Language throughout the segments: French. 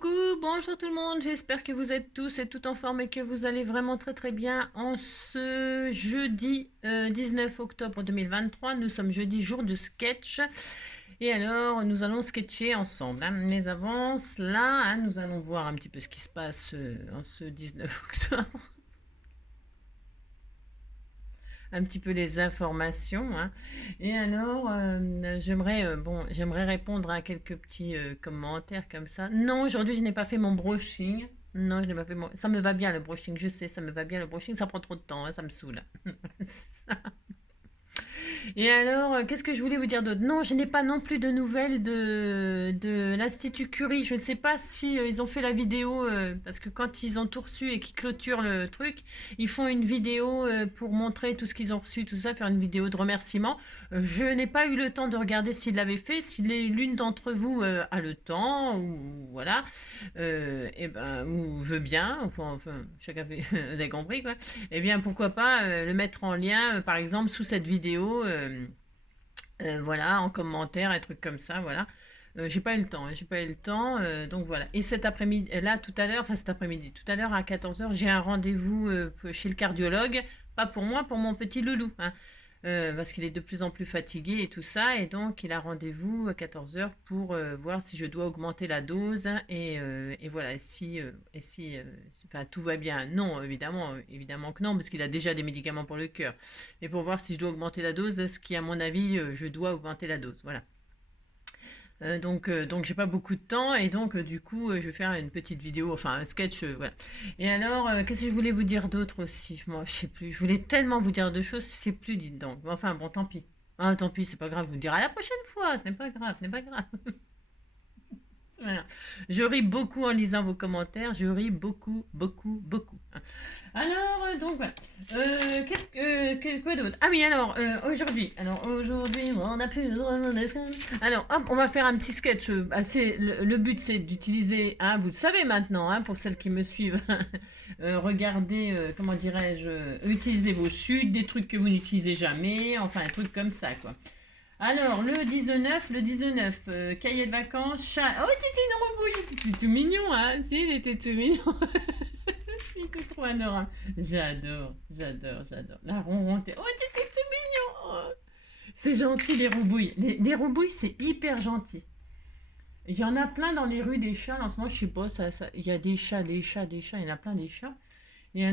Coucou, bonjour tout le monde, j'espère que vous êtes tous et toutes en forme et que vous allez vraiment très très bien en ce jeudi 19 octobre 2023. Nous sommes jeudi, jour de sketch. Et alors, nous allons sketcher ensemble, hein. Mais avant cela, hein, nous allons voir un petit peu ce qui se passe en ce 19 octobre. Un petit peu les informations, hein. Et alors, j'aimerais répondre à quelques petits commentaires comme ça. Non, aujourd'hui, je n'ai pas fait mon brushing. Non, je n'ai pas fait mon... Ça me va bien le brushing, je sais, ça me va bien le brushing. Ça prend trop de temps, hein, ça me saoule. Et alors, qu'est-ce que je voulais vous dire d'autre? Non, je n'ai pas non plus de nouvelles de l'Institut Curie. Je ne sais pas si ils ont fait la vidéo, parce que quand ils ont tout reçu et qu'ils clôturent le truc, ils font une vidéo pour montrer tout ce qu'ils ont reçu, tout ça, faire une vidéo de remerciement. Je n'ai pas eu le temps de regarder s'ils l'avaient fait. Si l'une d'entre vous a le temps, ou voilà, et ben, ou veut bien, enfin chacun fait, vous avez compris quoi. Eh bien, pourquoi pas le mettre en lien, par exemple, sous cette vidéo, voilà, en commentaire, et trucs comme ça, voilà. J'ai pas eu le temps, hein, j'ai pas eu le temps, donc voilà. Et cet après-midi, là, tout à l'heure, enfin cet après-midi, tout à l'heure à 14 heures, j'ai un rendez-vous chez le cardiologue, pas pour moi, pour mon petit loulou, hein, parce qu'il est de plus en plus fatigué et tout ça, et donc il a rendez-vous à 14 heures pour voir si je dois augmenter la dose, hein, et voilà, enfin, tout va bien. Non, évidemment, évidemment que non, parce qu'il a déjà des médicaments pour le cœur, mais pour voir si je dois augmenter la dose, ce qui à mon avis, je dois augmenter la dose, voilà. Donc j'ai pas beaucoup de temps et donc du coup je vais faire une petite vidéo, enfin un sketch, voilà. Et alors qu'est-ce que je voulais vous dire d'autre aussi? Moi je sais plus, je voulais tellement vous dire de choses, je sais plus, dites donc. Enfin bon, tant pis. Ah, tant pis, c'est pas grave, je vous dirai la prochaine fois, ce n'est pas grave, ce n'est pas grave. Voilà. Je ris beaucoup en lisant vos commentaires, je ris beaucoup, beaucoup, beaucoup. Alors, donc voilà. Quoi d'autre? Ah oui, aujourd'hui, on n'a plus le droit de... Alors, hop, on va faire un petit sketch. Le but, c'est d'utiliser, hein, vous le savez maintenant, hein, pour celles qui me suivent, regardez, comment dirais-je, utilisez vos chutes, des trucs que vous n'utilisez jamais, enfin, un truc comme ça, quoi. Alors, le 19, cahier de vacances, chat. Oh, c'était une rebouille, c'était tout mignon, hein. Si, il était tout mignon. Il était trop adorable. J'adore. La ronronté. Oh, c'était tout mignon. Oh. C'est gentil, les roubouilles. Les roubouilles, c'est hyper gentil. Il y en a plein dans les rues des chats. En ce moment, je sais pas, il y a des chats. Il y en a plein des chats. Ils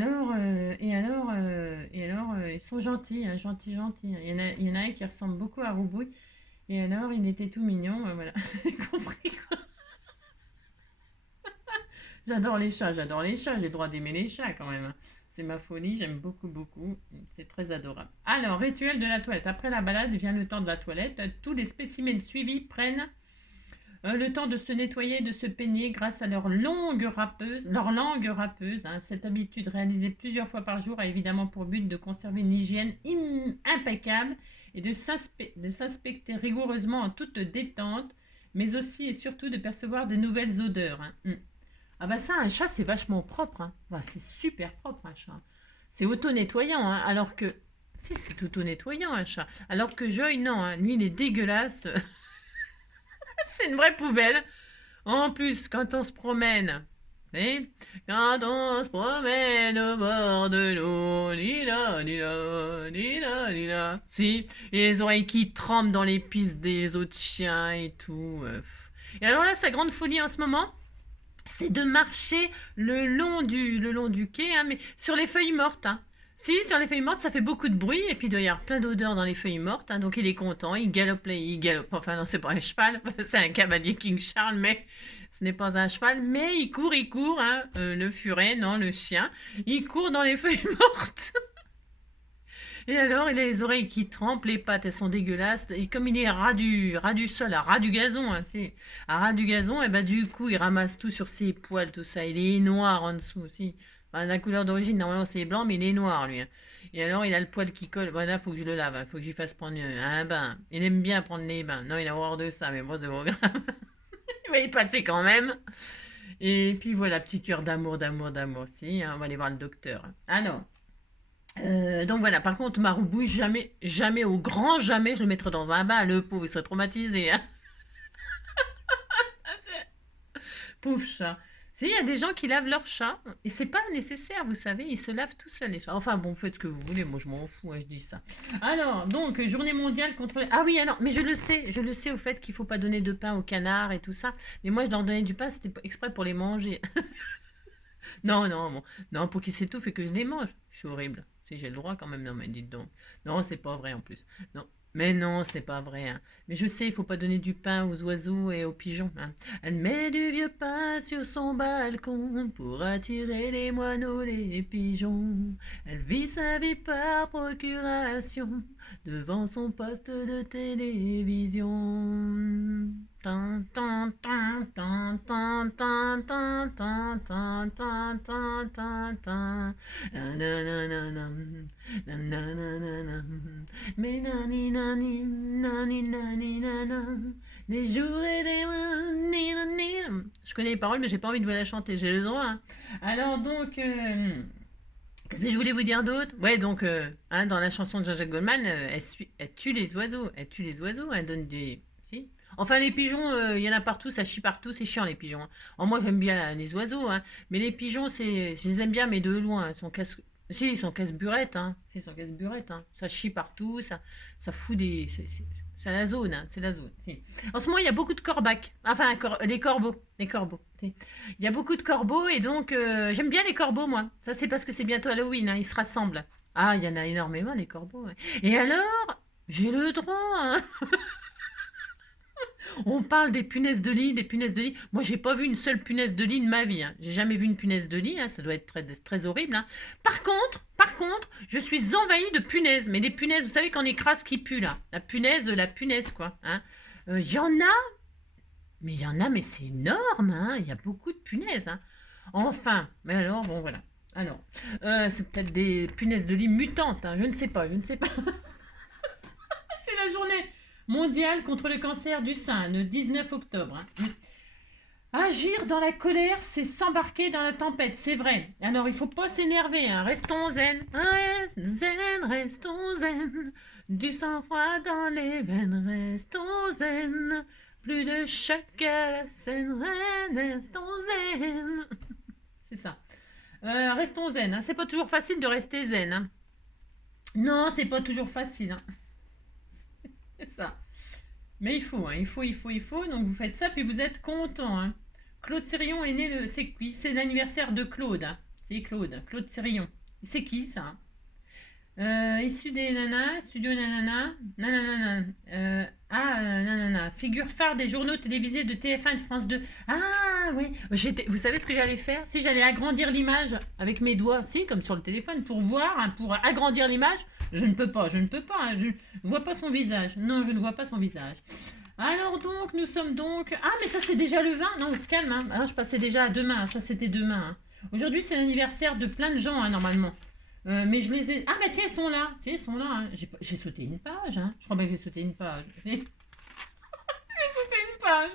sont gentils, hein, gentils. Il y en a un qui ressemble beaucoup à Roubouille. Et alors, il était tout mignon, voilà. Compris quoi. J'adore les chats. J'ai le droit d'aimer les chats quand même, hein. C'est ma folie, j'aime beaucoup, beaucoup. C'est très adorable. Alors, rituel de la toilette. Après la balade vient le temps de la toilette. Tous les spécimens suivis prennent le temps de se nettoyer, de se peigner grâce à leur langue râpeuse, hein. Cette habitude réalisée plusieurs fois par jour a évidemment pour but de conserver une hygiène impeccable et de s'inspecter rigoureusement en toute détente, mais aussi et surtout de percevoir de nouvelles odeurs, hein. Ah bah ça, un chat, c'est vachement propre, hein. Bah, c'est super propre, un chat. C'est auto-nettoyant, hein, alors que... Si, c'est auto-nettoyant, un chat. Alors que Joy, non, hein. Lui, il est dégueulasse. C'est une vraie poubelle. En plus, quand on se promène, et quand on se promène au bord de l'eau, lila, lila, lila, lila. Si, et les oreilles qui tremblent dans les pistes des autres chiens et tout. Et alors là, sa grande folie en ce moment, c'est de marcher le long du quai, hein, mais sur les feuilles mortes, hein. Si, sur les feuilles mortes, ça fait beaucoup de bruit, et puis il doit y avoir plein d'odeurs dans les feuilles mortes, hein, donc il est content, il galope, enfin non, c'est pas un cheval, c'est un cavalier King Charles, mais ce n'est pas un cheval, mais il court, hein, le furet, non, le chien, il court dans les feuilles mortes. Et alors, il a les oreilles qui trempent, les pattes, elles sont dégueulasses. Et comme il est ras du sol, à ras du gazon, hein, à ras du gazon, et bah du coup, il ramasse tout sur ses poils, tout ça. Il est noir en dessous aussi. Enfin, la couleur d'origine, normalement, c'est blanc, mais il est noir, lui, hein. Et alors, il a le poil qui colle. Voilà, faut que je le lave, hein. Faut que j'y fasse prendre un bain. Il aime bien prendre les bains. Non, il a horreur de ça, mais bon, c'est pas grave. Il va y passer quand même. Et puis voilà, petit cœur d'amour, si, hein, on va aller voir le docteur. Alors, donc voilà, par contre, Maroubouille, jamais, au grand jamais, je le mettrai dans un bain. Le pauvre, il serait traumatisé, hein. Pauvre chat. Il y a des gens qui lavent leur chat et c'est pas nécessaire, vous savez, ils se lavent tout seuls les chats. Enfin bon, faites ce que vous voulez, moi je m'en fous, hein, je dis ça. Alors, donc, journée mondiale contre les... Ah oui, alors, mais je le sais au fait qu'il faut pas donner de pain aux canards et tout ça. Mais moi je leur donnais du pain, c'était exprès pour les manger. Non, non, bon. Non, pour qu'ils s'étouffent et que je les mange. Je suis horrible. Si j'ai le droit quand même, non, mais dites donc. Non, c'est pas vrai en plus. Non. Mais non, ce n'est pas vrai, hein. Mais je sais, il faut pas donner du pain aux oiseaux et aux pigeons, hein. Elle met du vieux pain sur son balcon pour attirer les moineaux, les pigeons. Elle vit sa vie par procuration devant son poste de télévision. Tan, tan, tan, tan, tan, tan, tan, tan, tan, tan, tan, tan, tan. Nananana, nananana. Mais nani nani, nani nani nana. Des jours et des mois, ni, ni. Je connais les paroles, mais j'ai pas envie de vous la chanter, j'ai le droit, hein. Alors donc, qu'est-ce que je voulais vous dire d'autre? Ouais, donc, hein, dans la chanson de Jean-Jacques Goldman, elle tue les oiseaux. Elle tue les oiseaux, elle donne des... Si. Enfin, les pigeons, il y en a partout, ça chie partout, c'est chiant les pigeons, hein. Alors, moi, j'aime bien les oiseaux, hein, mais les pigeons, je les aime bien, mais de loin. Ils sont casse... Si, ils sont casse-burettes, hein. Si, ils sont casse-burettes, hein. Ça chie partout, ça fout des... C'est la zone, hein, c'est la zone. Si. En ce moment, il y a beaucoup de corbacs. Enfin, les corbeaux. Les corbeaux. Si. Il y a beaucoup de corbeaux et donc j'aime bien les corbeaux, moi. Ça, c'est parce que c'est bientôt Halloween, hein, ils se rassemblent. Ah, il y en a énormément, les corbeaux. Ouais. Et alors, j'ai le droit, hein. On parle des punaises de lit, des punaises de lit. Moi, j'ai pas vu une seule punaise de lit de ma vie, hein. J'ai jamais vu une punaise de lit, hein. Ça doit être très, très horrible, hein. Par contre, je suis envahie de punaises. Mais les punaises, vous savez qu'on écrase qui pue là. La punaise, quoi. Hein. Y en a, mais c'est énorme, hein. Il y a beaucoup de punaises, hein. Enfin, mais alors, bon, voilà. Alors, c'est peut-être des punaises de lit mutantes, hein. Je ne sais pas, je ne sais pas. C'est la journée mondiale contre le cancer du sein, le 19 octobre. Hein. Agir dans la colère, c'est s'embarquer dans la tempête, c'est vrai. Alors, il faut pas s'énerver, hein. Restons zen. Restons zen. Du sang-froid dans les veines, restons zen. Plus de choc à la scène, restons zen. C'est ça. Restons zen. Hein. C'est pas toujours facile de rester zen. Hein. Non, c'est pas toujours facile. Hein. C'est ça. Mais il faut, hein, il faut. Donc vous faites ça, puis vous êtes content. Hein. Claude Sirion est né le... C'est qui? C'est l'anniversaire de Claude. Hein. C'est Claude Sirion. C'est qui ça? Issu des nanas, studio nanana, nanana, nanana, figure phare des journaux télévisés de TF1 et de France 2. Ah oui, vous savez ce que j'allais faire? Si j'allais agrandir l'image avec mes doigts, si, comme sur le téléphone, pour voir, hein, pour agrandir l'image, je ne peux pas, hein, je ne vois pas son visage. Non, je ne vois pas son visage. Alors donc, nous sommes donc... Ah, mais ça c'est déjà le 20. Non, on se calme. Hein. Ah, je passais déjà à demain. Ça c'était demain. Hein. Aujourd'hui, c'est l'anniversaire de plein de gens, hein, normalement. Mais je les ai... Ah bah tiens, ils sont là. Si, ils sont là. Hein. J'ai sauté une page. Hein. Je crois bien que j'ai sauté une page. J'ai sauté une page.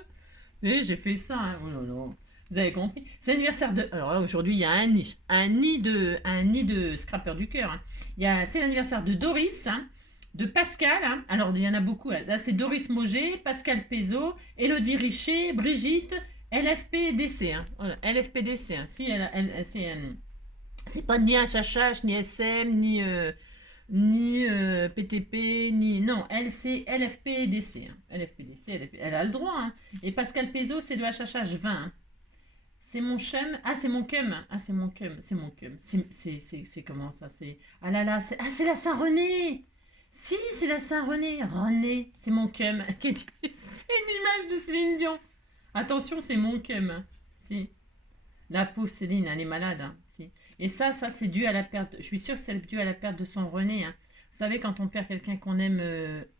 Et j'ai fait ça. Hein. Oh là là. Vous avez compris. C'est l'anniversaire de... Alors là, aujourd'hui, il y a un nid. Un nid de scrapper du cœur. Hein. C'est l'anniversaire de Doris, hein, de Pascal. Hein. Alors, il y en a beaucoup. Là, c'est Doris Moget, Pascal Pézo, Élodie Richer, Brigitte, LFPDC. Hein. Voilà, LFPDC. Hein. Si, c'est pas ni HHH, ni SM, ni PTP, ni... Non, elle, c'est LFPDC. Hein. LFPDC, elle a le droit. Hein. Et Pascal Pézo, c'est de HHH 20. Hein. C'est mon chum. Ah, c'est mon cum. Ah, c'est mon cum. C'est mon cum. C'est comment ça? C'est... Ah là là, c'est la Saint-René. Si, c'est la Saint-René. René, c'est mon cum. C'est une image de Céline Dion. Attention, c'est mon cum. Hein. Si. La pauvre Céline, elle est malade. Hein. Si. Et ça, c'est dû à la perte. Je suis sûre que c'est dû à la perte de son René. Hein. Vous savez, quand on perd quelqu'un qu'on aime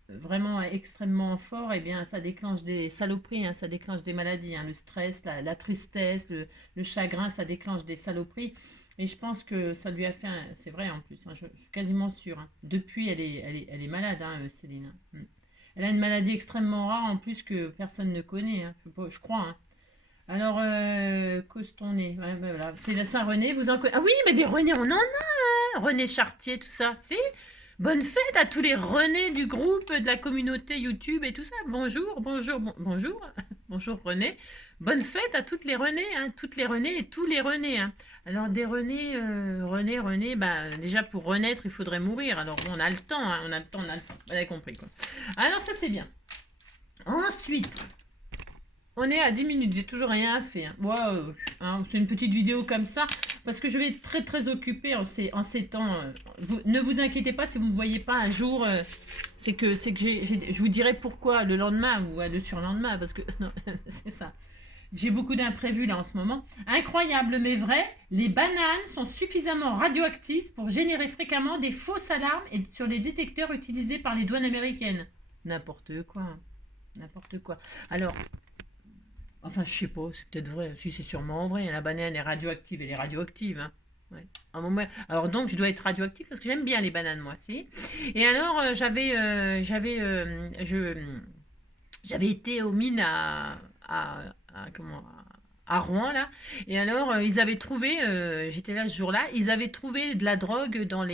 vraiment extrêmement fort, eh bien, ça déclenche des saloperies, hein, ça déclenche des maladies. Hein. Le stress, la tristesse, le chagrin, ça déclenche des saloperies. Et je pense que ça lui a fait... C'est vrai en plus, hein, je suis quasiment sûre. Hein. Depuis, elle est malade, hein, Céline. Elle a une maladie extrêmement rare en plus que personne ne connaît. Hein. Je crois. Hein. Alors, Costonnet, ouais, voilà. C'est la Saint-René, vous en connaissez. Ah oui, mais des René, on en a, hein. René Chartier, tout ça, si. Bonne fête à tous les René du groupe, de la communauté YouTube et tout ça. Bonjour. Bonjour René. Bonne fête à toutes les Renées, hein, toutes les Renées et tous les Renés, hein. Alors des René, René, bah, déjà pour renaître, il faudrait mourir. Alors on a le temps, hein, on a le temps, on a le temps. Vous avez compris quoi. Alors ça c'est bien. Ensuite, on est à 10 minutes, j'ai toujours rien fait. Hein. Wow, hein, c'est une petite vidéo comme ça, parce que je vais être très très occupée en ces temps. Ne vous inquiétez pas si vous ne me voyez pas un jour, c'est que je vous dirai pourquoi le lendemain ou le surlendemain, parce que non, c'est ça. J'ai beaucoup d'imprévus là en ce moment. Incroyable mais vrai, les bananes sont suffisamment radioactives pour générer fréquemment des fausses alarmes sur les détecteurs utilisés par les douanes américaines. N'importe quoi. N'importe quoi. Alors, enfin, je sais pas, c'est peut-être vrai. Si, c'est sûrement vrai. La banane est radioactive, elle est radioactive. Hein. Ouais. Alors donc, je dois être radioactive parce que j'aime bien les bananes, moi. Si. Et alors, j'avais été aux mines à Rouen là, et alors ils avaient trouvé, j'étais là ce jour-là, ils avaient trouvé de la drogue dans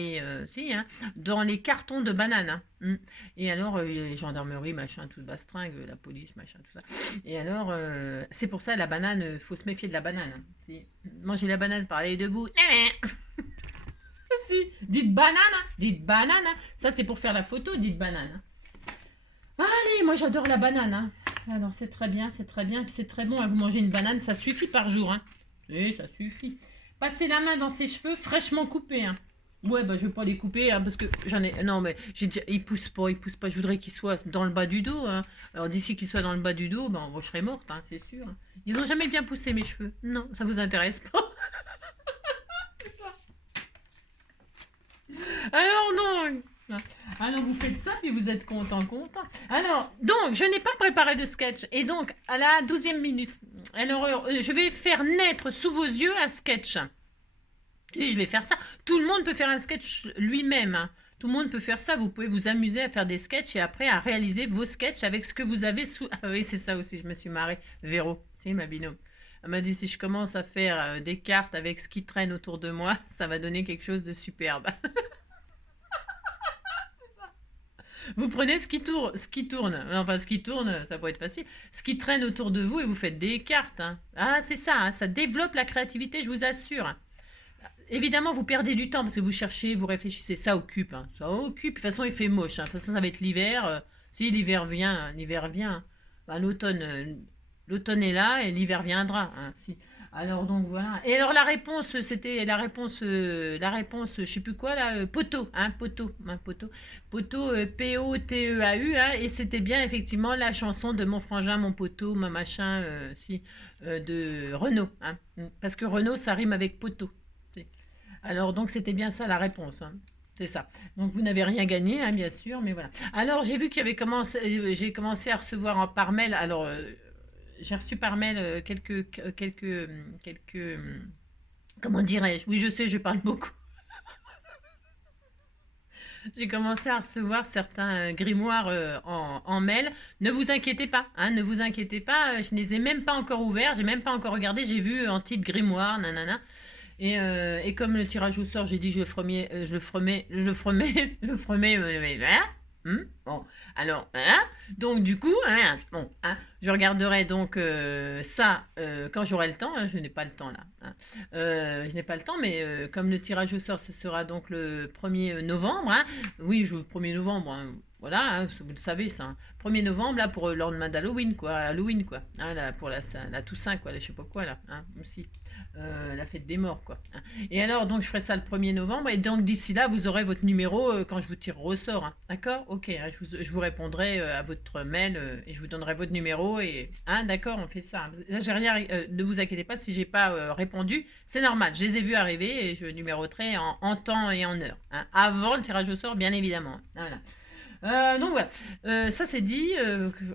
dans les cartons de bananes. Hein. Et alors les gendarmeries, machin, tout bastringue, la police, machin, tout ça. Et alors c'est pour ça la banane, faut se méfier de la banane. Hein. Si. Manger la banane par les deux bouts. Si, dites banane, hein. Ça c'est pour faire la photo, dites banane. Hein. Allez, moi j'adore la banane. Hein. Alors c'est très bien, et puis c'est très bon. Hein. Vous mangez une banane, ça suffit par jour. Hein. Oui, ça suffit. Passez la main dans ses cheveux fraîchement coupés. Hein. Ouais, bah je vais pas les couper hein, parce que j'en ai. Non, mais ils poussent pas. Je voudrais qu'ils soient dans le bas du dos. Hein. Alors d'ici qu'ils soient dans le bas du dos, ben, je serai morte, hein, c'est sûr. Hein. Ils n'ont jamais bien poussé mes cheveux. Non, ça vous intéresse pas. C'est ça. Alors non. Alors vous faites ça puis vous êtes content. Alors donc je n'ai pas préparé de sketch et donc à la 12e minute, alors je vais faire naître sous vos yeux un sketch. Et je vais faire ça. Tout le monde peut faire un sketch lui-même. Hein. Tout le monde peut faire ça. Vous pouvez vous amuser à faire des sketchs et après à réaliser vos sketchs avec ce que vous avez sous. Ah oui c'est ça aussi. Je me suis marrée. Véro, c'est ma binôme. Elle m'a dit si je commence à faire des cartes avec ce qui traîne autour de moi, ça va donner quelque chose de superbe. Vous prenez ce qui tourne, enfin ce qui tourne, ça peut être facile, ce qui traîne autour de vous et vous faites des cartes. Hein. Ah, c'est ça, hein, ça développe la créativité, je vous assure. Évidemment, vous perdez du temps parce que vous cherchez, vous réfléchissez, ça occupe. Hein. Ça occupe, de toute façon, il fait moche. Hein. De toute façon, ça va être l'hiver. Si l'hiver vient, bah, l'automne est là et l'hiver viendra. Hein, si. Alors donc voilà. Et alors la réponse, c'était je sais plus quoi là, poteau, hein, poteau, P-O-T-E-A-U, hein, et c'était bien effectivement la chanson de mon frangin, mon poteau, ma machin, de Renaud, hein, parce que Renaud ça rime avec poteau. Alors donc c'était bien ça la réponse. Hein. C'est ça. Donc vous n'avez rien gagné, hein, bien sûr, mais voilà. Alors j'ai vu qu'il y avait j'ai commencé à recevoir par mail. Alors j'ai reçu par mail comment dirais-je? Oui, je sais, je parle beaucoup. J'ai commencé à recevoir certains grimoires en mail. Ne vous inquiétez pas, hein, ne vous inquiétez pas. Je ne les ai même pas encore ouverts, j'ai même pas encore regardé. J'ai vu en titre grimoire, nanana. Et comme le tirage au sort, j'ai dit je le ferai, bon, alors, hein, donc du coup, hein, bon, hein, je regarderai donc ça quand j'aurai le temps. Hein, je n'ai pas le temps là. Hein. Je n'ai pas le temps, mais comme le tirage au sort, ce sera donc le 1er novembre. Hein, oui, 1er novembre. Hein, voilà, hein, vous le savez ça. Hein. 1er novembre, là, pour le lendemain d'Halloween, quoi. Halloween, quoi. Hein, là, pour la Toussaint, quoi. Là, je sais pas quoi, là. Hein, aussi. La fête des morts, quoi. Hein. Et alors, donc, je ferai ça le 1er novembre. Et donc, d'ici là, vous aurez votre numéro quand je vous tirerai au sort. Hein. D'accord? Ok. Hein, je vous répondrai à votre mail et je vous donnerai votre numéro. Et, hein, d'accord, on fait ça. Hein. Là, j'ai rien. Ne vous inquiétez pas si j'ai pas répondu. C'est normal. Je les ai vus arriver et je numéroterai en temps et en heure. Hein, avant le tirage au sort, bien évidemment. Voilà. Donc voilà, ça c'est dit.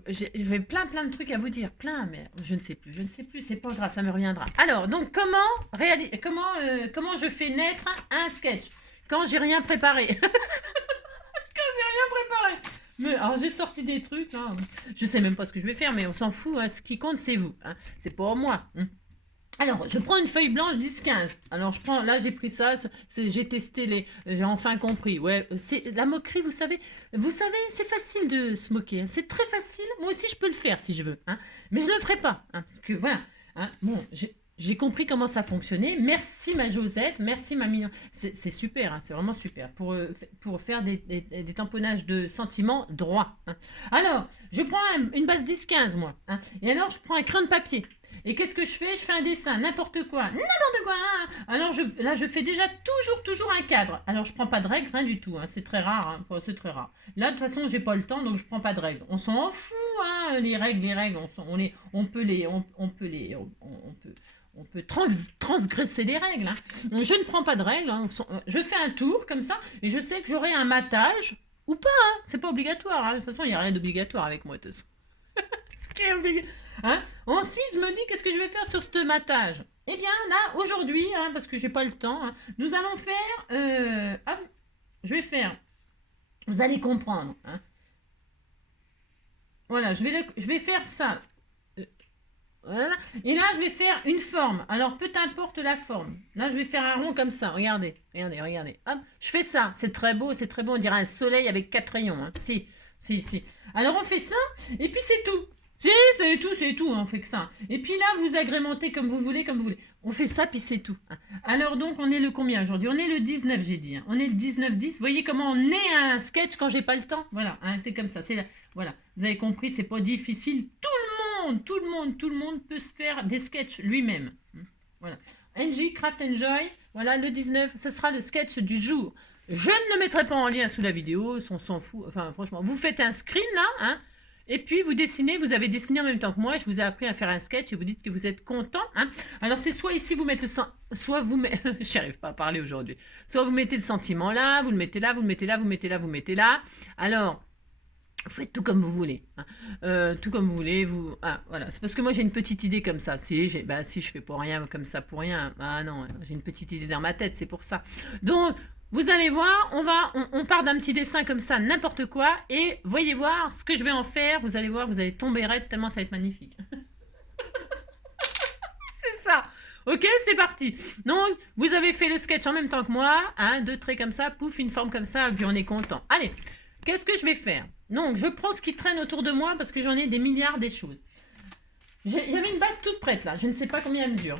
J'ai plein de trucs à vous dire, plein, mais je ne sais plus, c'est pas grave, ça me reviendra. Alors, donc comment je fais naître un sketch quand j'ai rien préparé. Quand j'ai rien préparé. Mais alors j'ai sorti des trucs, hein. Je sais même pas ce que je vais faire, mais on s'en fout. Hein. Ce qui compte c'est vous, hein. C'est pas moi. Hein. Alors, je prends une feuille blanche 10-15. Alors, je prends, là, j'ai pris ça, j'ai testé j'ai enfin compris. Ouais, c'est la moquerie, vous savez, c'est facile de se moquer. Hein. C'est très facile. Moi aussi, je peux le faire si je veux. Hein. Mais je ne le ferai pas. Hein, parce que, voilà. Hein, bon, j'ai compris comment ça fonctionnait. Merci, ma Josette. Merci, ma mignonne. C'est super. Hein, c'est vraiment super. Pour faire des tamponnages de sentiments droits. Hein. Alors, je prends une base 10-15, moi. Hein, et alors, je prends un crayon de papier. Et qu'est-ce que je fais? Je fais un dessin, n'importe quoi. N'importe quoi. Hein. Alors là, je fais déjà toujours un cadre. Alors je prends pas de règles, rien du tout. Hein. C'est très rare. Hein. Enfin, c'est très rare. Là, de toute façon, j'ai pas le temps, donc je prends pas de règles. On s'en fout, hein, les règles. On peut transgresser les règles. Hein. Donc, je ne prends pas de règles. Hein. Je fais un tour comme ça, et je sais que j'aurai un matage ou pas. Hein. C'est pas obligatoire. Hein. De toute façon, il n'y a rien d'obligatoire avec moi. De toute façon. Ce qui est obligatoire. Hein. Ensuite, je me dis qu'est-ce que je vais faire sur ce matage. Eh bien, là, aujourd'hui, hein, parce que j'ai pas le temps, hein, nous allons faire... je vais faire... Vous allez comprendre. Hein. Voilà, je vais faire ça. Voilà. Et là, je vais faire une forme. Alors, peu importe la forme. Là, je vais faire un rond comme ça. Regardez. Hop, je fais ça. C'est très beau. On dirait un soleil avec 4 rayons. Hein. Si. Alors, on fait ça. Et puis, c'est tout. Si, c'est tout, on fait que ça. Et puis là, vous agrémentez comme vous voulez. On fait ça, puis c'est tout. Alors donc, on est le combien aujourd'hui? On est le 19, j'ai dit. Hein. On est le 19-10. Vous voyez comment on est un sketch quand j'ai pas le temps? Voilà, hein, c'est comme ça. Voilà, vous avez compris, c'est pas difficile. Tout le monde peut se faire des sketchs lui-même. Voilà. NJ, Craft Enjoy, voilà, le 19, ce sera le sketch du jour. Je ne le mettrai pas en lien sous la vidéo, on s'en fout. Enfin, franchement, vous faites un screen là, hein. Et puis vous dessinez, vous avez dessiné en même temps que moi, je vous ai appris à faire un sketch et vous dites que vous êtes content. Hein. Alors c'est soit ici vous mettez le soit vous mettez, j'y arrive pas à parler aujourd'hui, soit vous mettez le sentiment là, vous le mettez là, vous le mettez là, vous mettez là. Alors, vous faites tout comme vous voulez. Hein. Tout comme vous voulez. Voilà. C'est parce que moi j'ai une petite idée comme ça. Si je fais pour rien comme ça pour rien. Ah non, j'ai une petite idée dans ma tête, c'est pour ça. Donc, vous allez voir, on part d'un petit dessin comme ça, n'importe quoi, et voyez voir ce que je vais en faire. Vous allez voir, vous allez tomber raide tellement ça va être magnifique. C'est ça. Ok, c'est parti. Donc, vous avez fait le sketch en même temps que moi. Hein, 2 traits comme ça, pouf, une forme comme ça, et puis on est content. Allez, qu'est-ce que je vais faire? Donc, je prends ce qui traîne autour de moi parce que j'en ai des milliards des choses. Il y avait une base toute prête là, je ne sais pas combien elle mesure.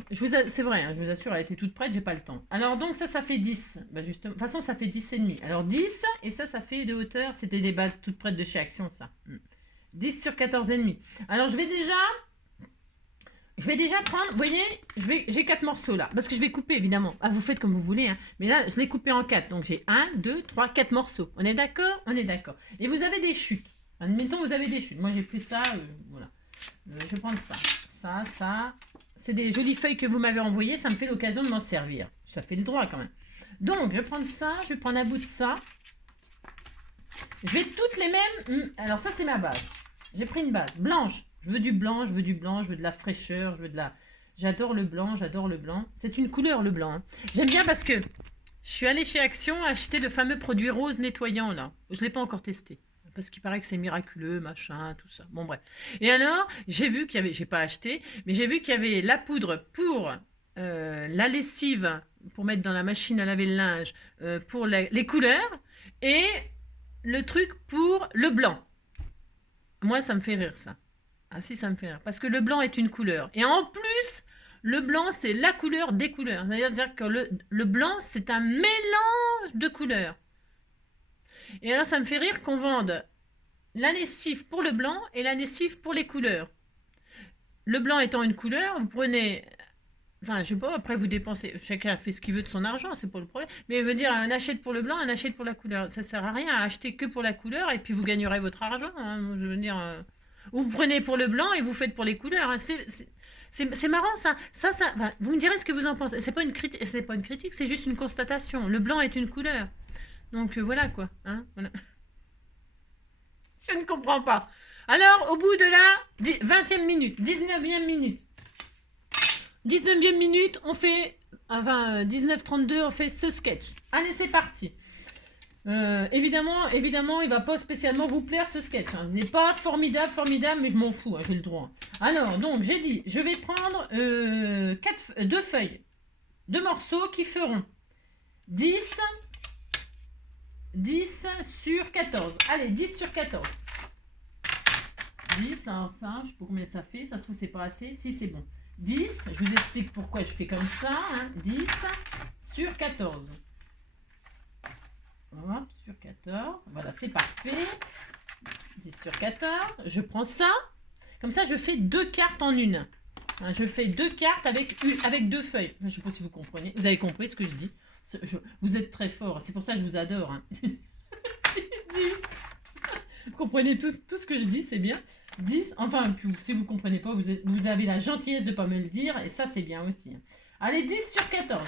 C'est vrai, hein, je vous assure, elle était toute prête, j'ai pas le temps. Alors donc ça fait 10. Justement, de toute façon ça fait 10 et demi. Alors 10 et ça fait de hauteur, c'était des bases toutes prêtes de chez Action ça. 10 sur 14 et demi. Alors je vais déjà prendre, vous voyez, j'ai 4 morceaux là, parce que je vais couper évidemment. Ah, vous faites comme vous voulez, hein. Mais là je l'ai coupé en 4, donc j'ai 1, 2, 3, 4 morceaux. On est d'accord? On est d'accord. Et vous avez des chutes. Admettons vous avez des chutes. Moi j'ai pris ça, voilà. Je vais prendre ça. C'est des jolies feuilles que vous m'avez envoyées, ça me fait l'occasion de m'en servir. Ça fait le droit quand même. Donc je vais prendre ça, je vais prendre un bout de ça. Je vais toutes les mêmes. Alors ça c'est ma base. J'ai pris une base blanche. Je veux du blanc, je veux de la fraîcheur, J'adore le blanc. C'est une couleur le blanc. Hein. J'aime bien parce que je suis allée chez Action acheter le fameux produit rose nettoyant là. Je ne l'ai pas encore testé. Parce qu'il paraît que c'est miraculeux, machin, tout ça. Bon, bref. Et alors, j'ai vu qu'il y avait, j'ai pas acheté, mais j'ai vu qu'il y avait la poudre pour la lessive, pour mettre dans la machine à laver le linge, pour les couleurs, et le truc pour le blanc. Moi, ça me fait rire, ça. Ah si, ça me fait rire. Parce que le blanc est une couleur. Et en plus, le blanc, c'est la couleur des couleurs. C'est-à-dire que le blanc, c'est un mélange de couleurs. Et alors, ça me fait rire qu'on vende la lessive pour le blanc et la lessive pour les couleurs. Le blanc étant une couleur, vous prenez... Enfin, je sais pas, après vous dépensez... Chacun fait ce qu'il veut de son argent, c'est pas le problème. Mais je veux dire, un achète pour le blanc, un achète pour la couleur. Ça sert à rien à acheter que pour la couleur et puis vous gagnerez votre argent. Hein, je veux dire... Vous prenez pour le blanc et vous faites pour les couleurs. Hein. C'est marrant ça. Enfin, vous me direz ce que vous en pensez. C'est pas une critique, c'est juste une constatation. Le blanc est une couleur. Donc voilà quoi. Hein, voilà. Je ne comprends pas. Alors, au bout de la 20e minute, 19e minute. 19e minute, on fait... Enfin, 19-32, on fait ce sketch. Allez, c'est parti. Évidemment, il va pas spécialement vous plaire ce sketch. Hein. Ce n'est pas formidable, mais je m'en fous, hein, j'ai le droit. Alors, donc, j'ai dit, je vais prendre deux feuilles, deux morceaux qui feront 10 sur 14. Allez, 10 sur 14. 10, alors ça, je sais pas combien ça fait, ça se trouve c'est pas assez, si c'est bon. 10, je vous explique pourquoi je fais comme ça, hein. 10 sur 14. Hop, sur 14, voilà, c'est parfait. 10 sur 14, je prends ça, comme ça je fais deux cartes en une. Hein, je fais deux cartes avec deux feuilles. Je sais pas si vous comprenez, vous avez compris ce que je dis. Vous êtes très fort, c'est pour ça que je vous adore. Hein. 10. Vous comprenez tout ce que je dis, c'est bien. 10, enfin, si vous ne comprenez pas, vous avez la gentillesse de ne pas me le dire, et ça, c'est bien aussi. Allez, 10 sur 14.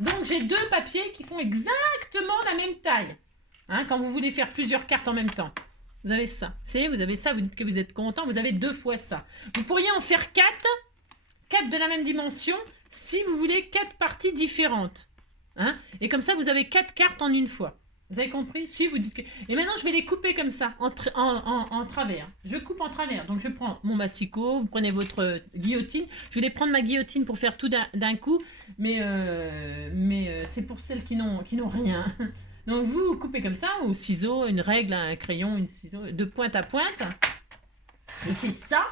Donc, j'ai deux papiers qui font exactement la même taille. Hein, quand vous voulez faire plusieurs cartes en même temps. Vous avez ça. Vous avez ça, vous dites que vous êtes content, vous avez deux fois ça. Vous pourriez en faire 4 de la même dimension, si vous voulez 4 parties différentes. Hein, et comme ça, vous avez 4 cartes en une fois. Vous avez compris? Si, vous dites que... Et maintenant, je vais les couper comme ça, en travers. Je coupe en travers. Donc, je prends mon massicot, vous prenez votre guillotine. Je vais prendre ma guillotine pour faire tout d'un coup, mais c'est pour celles qui n'ont rien. Donc, vous coupez comme ça, au ciseau, une règle, un crayon, une ciseau, de pointe à pointe. Je fais ça.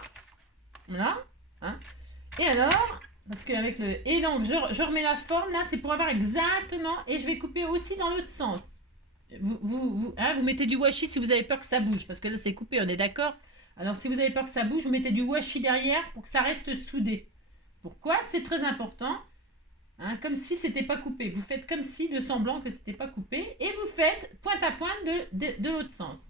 Voilà. Hein. Et alors... Parce qu'avec le... Et donc, je remets la forme, là, c'est pour avoir exactement... Et je vais couper aussi dans l'autre sens. Vous mettez du washi si vous avez peur que ça bouge, parce que là c'est coupé, on est d'accord? Alors si vous avez peur que ça bouge, vous mettez du washi derrière pour que ça reste soudé. Pourquoi? C'est très important. Hein, comme si c'était pas coupé. Vous faites comme si de semblant que c'était pas coupé et vous faites pointe à pointe de l'autre sens.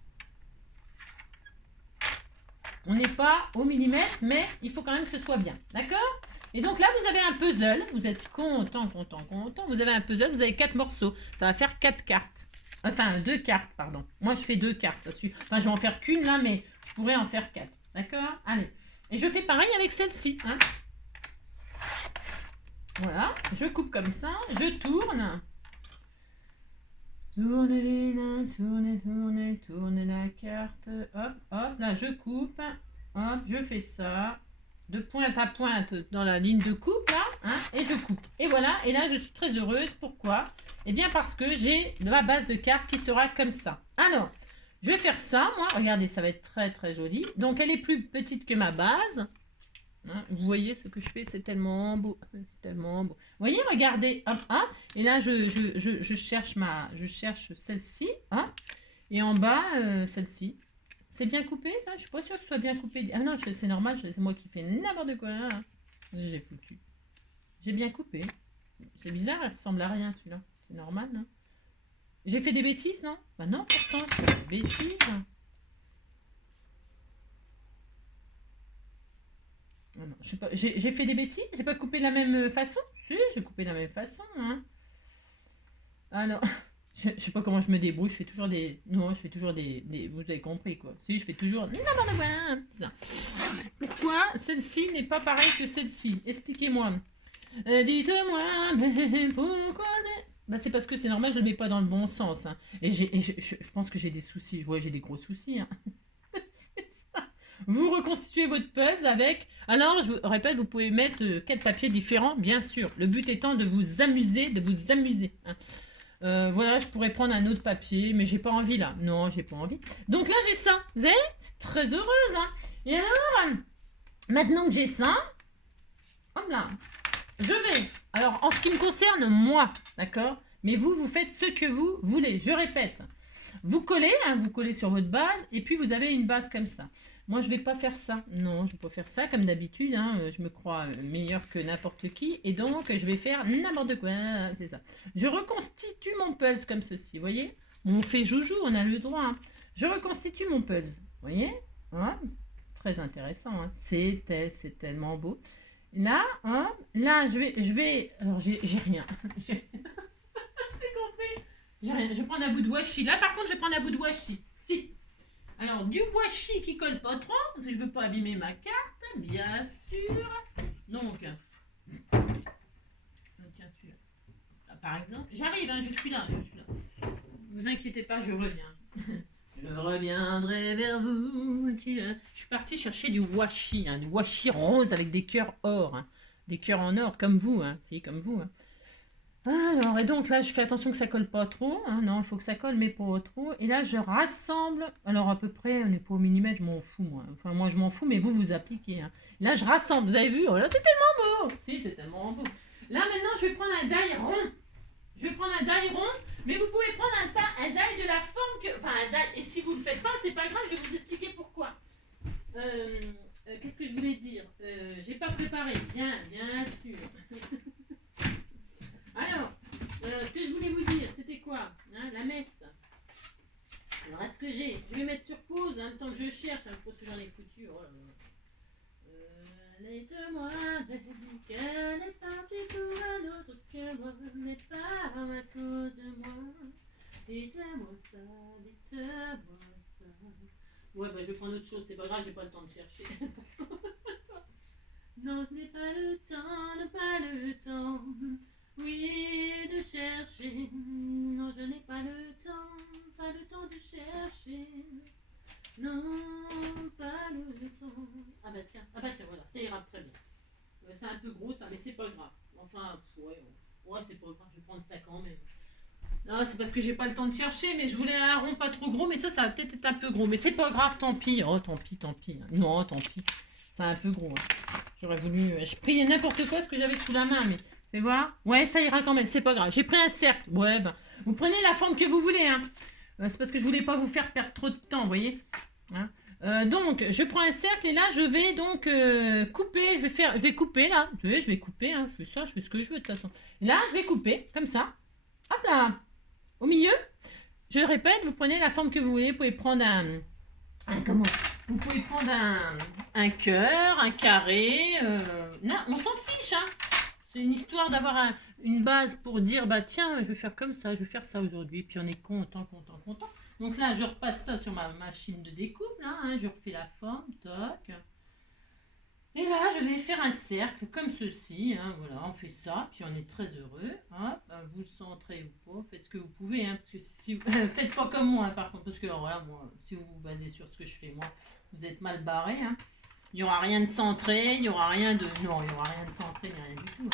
On n'est pas au millimètre, mais il faut quand même que ce soit bien. D'accord? Et donc là, vous avez un puzzle. Vous êtes content. Vous avez un puzzle, vous avez 4 morceaux. Ça va faire 4 cartes. Enfin, 2 cartes, pardon. Moi, je fais 2 cartes. Enfin, je vais en faire qu'une là, mais je pourrais en faire 4. D'accord? Allez. Et je fais pareil avec celle-ci. Hein. Voilà. Je coupe comme ça. Je tourne. Tournez la carte. Hop. Là, je coupe. Hop, je fais ça. De pointe à pointe dans la ligne de coupe, là. Hein, et je coupe. Et voilà. Et là, je suis très heureuse. Pourquoi? Eh bien, parce que j'ai ma base de cartes qui sera comme ça. Alors, je vais faire ça, moi. Regardez, ça va être très, très joli. Donc, elle est plus petite que ma base. Hein, vous voyez ce que je fais, c'est tellement beau. C'est tellement beau. Vous voyez, regardez. Hop, hein, et là, je cherche celle-ci. Hein, et en bas, celle-ci. C'est bien coupé, ça? Je suis pas sûre que ce soit bien coupé. Ah non, c'est normal, c'est moi qui fais n'importe quoi. Hein. J'ai foutu. J'ai bien coupé. C'est bizarre, elle ressemble à rien, celui-là. C'est normal, non? J'ai fait des bêtises, non? Bah non, pourtant, je fais des bêtises. Ah non, je sais pas, j'ai fait des bêtises? J'ai pas coupé de la même façon? Si, j'ai coupé de la même façon, hein. Ah non, je sais pas comment je me débrouille, je fais toujours des... Non, je fais toujours des... Vous avez compris, quoi. Si, je fais toujours... Ça. Pourquoi celle-ci n'est pas pareille que celle-ci? Expliquez-moi. Dites-moi, pourquoi... Bah, c'est parce que c'est normal, je ne le mets pas dans le bon sens. Hein. Et je pense que j'ai des soucis. Je vois, j'ai des gros soucis. Hein. C'est ça. Vous reconstituez votre puzzle avec... Alors, je vous répète, vous pouvez mettre 4 papiers différents, bien sûr. Le but étant de vous amuser, Hein. Voilà, je pourrais prendre un autre papier, mais j'ai pas envie là. Non, j'ai pas envie. Donc là, j'ai ça. Vous savez, c'est très heureuse. Hein. Et alors, maintenant que j'ai ça, hop là, je vais. Alors, en ce qui me concerne, moi, d'accord? Mais vous faites ce que vous voulez. Je répète. Vous collez, hein, vous collez sur votre base, et puis vous avez une base comme ça. Moi, je ne vais pas faire ça. Non, je ne vais pas faire ça comme d'habitude. Hein, je me crois meilleur que n'importe qui, et donc je vais faire n'importe quoi. C'est ça. Je reconstitue mon puzzle comme ceci, vous voyez? On fait joujou, on a le droit. Hein. Je reconstitue mon puzzle, vous voyez? Hein, très intéressant. Hein. C'est tellement beau. Là, là, je vais. Alors, j'ai rien. C'est compris. J'ai rien. Je prends un bout de washi. Là, par contre, je prends un bout de washi. Si. Alors, du washi qui colle pas trop, parce que je veux pas abîmer ma carte, bien sûr. Donc, tiens, celui-là. Là, par exemple, j'arrive, hein, je suis là. Vous inquiétez pas, je reviens. Je reviendrai vers vous. Je suis partie chercher du washi, du washi rose avec des cœurs or. Des cœurs en or, comme vous, c'est comme vous. Alors, et donc là, je fais attention que ça colle pas trop. Non, il faut que ça colle, mais pas trop. Et là, je rassemble. Alors, à peu près, on n'est pas au millimètre, je m'en fous, moi. Enfin, moi, je m'en fous, mais vous appliquez. Là, je rassemble. Vous avez vu? Oh là, c'est tellement beau! Si, c'est tellement beau. Là, maintenant, je vais prendre un die rond. Je vais prendre un die rond, mais vous pouvez prendre un die de la forme que... Enfin, un die, et si vous ne le faites pas, c'est pas grave, je vais vous expliquer pourquoi. Qu'est-ce que je voulais dire? J'ai pas préparé, bien sûr. Alors, ce que je voulais vous dire, c'était quoi? La messe. Alors, est-ce que j'ai... Je vais mettre sur pause, le temps que je cherche, parce que j'en ai foutu. Oh là là. Laisse-moi qu'elle est partie pour un autre que moi, mais pas à cause de moi. Dites-moi ça, dites-moi ça. Ouais, bah je vais prendre autre chose, c'est pas grave, j'ai pas le temps de chercher. Non, je n'ai pas le temps, oui, de chercher. Non, je n'ai pas le temps de chercher. Non, pas le temps. Ah bah tiens, voilà, ça ira très bien. C'est un peu gros ça, mais c'est pas grave. Enfin, ouais, c'est pas grave, je vais prendre ça quand même. Non, c'est parce que j'ai pas le temps de chercher, mais je voulais un rond pas trop gros, mais ça va peut-être être un peu gros. Mais c'est pas grave, tant pis. Oh, tant pis. Non, tant pis. C'est un peu gros. J'aurais voulu... Je pris n'importe quoi ce que j'avais sous la main, mais... Fais voir. Ouais, ça ira quand même, c'est pas grave. J'ai pris un cercle. Ouais, ben... Vous prenez la forme que vous voulez, c'est parce que je voulais pas vous faire perdre trop de temps, vous voyez. Donc, je prends un cercle et là, je vais donc couper. Je vais couper là. Je vais couper. Je fais ça, je fais ce que je veux de toute façon. Et là, je vais couper comme ça. Hop là. Au milieu. Je répète, vous prenez la forme que vous voulez. Vous pouvez prendre Vous pouvez prendre un cœur, un carré. Non, on s'en fiche. C'est une histoire d'avoir une base pour dire, bah tiens, je vais faire comme ça, je vais faire ça aujourd'hui. Puis on est content. Donc là, je repasse ça sur ma machine de découpe, là, je refais la forme, toc. Et là, je vais faire un cercle comme ceci, voilà, on fait ça, puis on est très heureux. Hop, vous le centrez ou pas, faites ce que vous pouvez, parce que si vous... faites pas comme moi, par contre, parce que voilà, moi, si vous vous basez sur ce que je fais moi, vous êtes mal barré. Il n'y aura rien de centré, il n'y aura rien de... Non, il n'y aura rien de centré, ni rien du tout.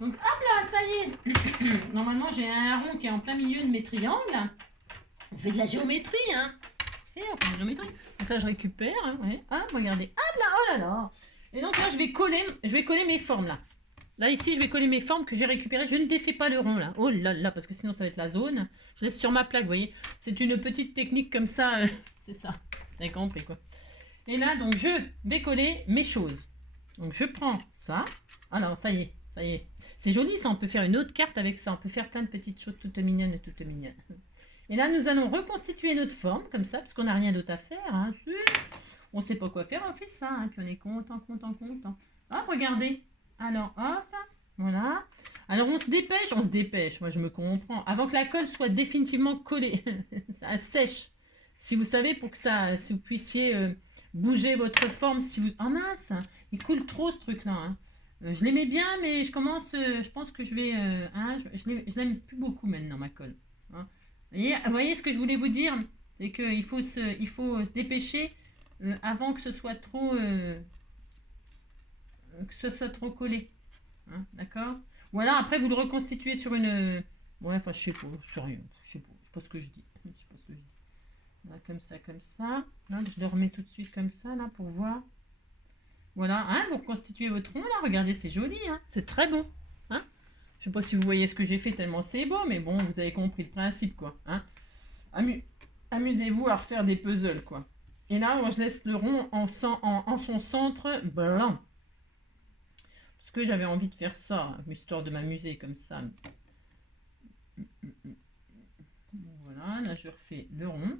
Donc, hop là, ça y est. Normalement, j'ai un rond qui est en plein milieu de mes triangles. On fait de la géométrie, C'est, on fait de la géométrie. Donc là, je récupère, ouais. Regardez. Hop là, oh là là. Et donc là, je vais coller mes formes, là. Là, ici, je vais coller mes formes que j'ai récupérées. Je ne défais pas le rond, là. Oh là là, parce que sinon, ça va être la zone. Je laisse sur ma plaque, vous voyez. C'est une petite technique comme ça. C'est ça. Vous avez compris, quoi. Et là, donc, je vais coller mes choses. Donc, je prends ça. Alors, ça y est. C'est joli, ça. On peut faire une autre carte avec ça. On peut faire plein de petites choses toutes mignonnes. Et là, nous allons reconstituer notre forme, comme ça, parce qu'on n'a rien d'autre à faire. On ne sait pas quoi faire, on fait ça. Puis on est content. Hop, regardez. Alors, hop, voilà. Alors, on se dépêche. Moi, je me comprends. Avant que la colle soit définitivement collée. Ça sèche. Si vous savez, pour que ça, si vous puissiez bouger votre forme, si vous... Oh mince, il coule trop ce truc-là. Je l'aimais bien, mais je pense que je vais... je l'aime plus beaucoup maintenant, ma colle. Vous voyez ce que je voulais vous dire? C'est qu'il faut se dépêcher avant que ce soit trop collé. D'accord? Ou alors après vous le reconstituez sur une... Ouais, enfin je sais pas, je sais pas ce que je dis. Là, comme ça. Là, je le remets tout de suite comme ça, là, pour voir. Voilà, vous reconstituez votre rond, là, regardez, c'est joli, c'est très beau. Je sais pas si vous voyez ce que j'ai fait tellement c'est beau, mais bon, vous avez compris le principe, quoi. Amusez-vous à refaire des puzzles, quoi. Et là, moi, je laisse le rond en son centre blanc. Parce que j'avais envie de faire ça, histoire de m'amuser comme ça. Voilà, là, je refais le rond.